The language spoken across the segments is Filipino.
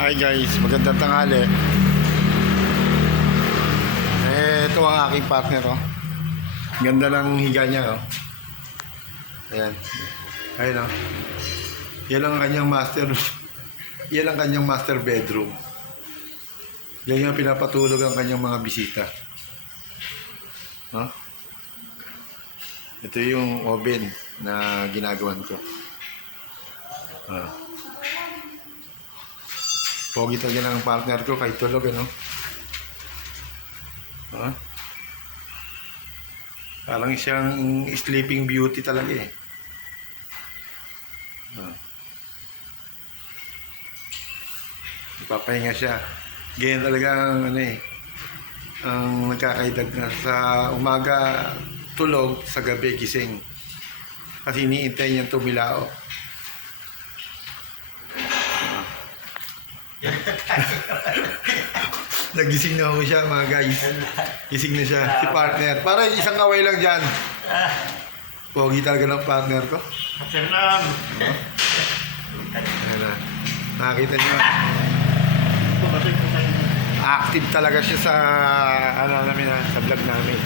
Hi guys, magandang tanghali. Ito ang aking partner, oh. Ganda ng higa niya, oh. Ayan. Ayun, oh. Yan ang kanyang master. Yan ang kanyang master bedroom. Yan yung pinapatulog ang kanyang mga bisita. Huh? Ito yung oven na ginagawan ko. Pogi talaga ng partner ko kahit tulog, ano? Parang siyang sleeping beauty talaga, eh. Ipapahinga siya. Ganyan talaga ang ano, eh, ang nagkakaedad na sa umaga tulog, sa gabi gising. Kasi iniintay niyang tumilao. Nagising na ako siya, mga guys. Gising na siya. Si partner. Para isang kaway lang dyan. Pogi talaga ng partner ko. Senang. Ayan na. Nakakita niyo. Active talaga siya sa ano namin, sa vlog namin.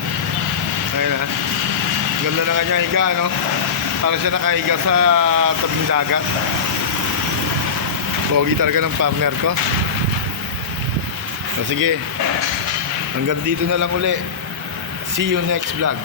Ayan na. Ganda na kanya higa, no? Parang siya nakahiga sa tabing dagat. Pogi talaga ng partner ko. So, sige. Hanggang dito na lang uli. See you next vlog.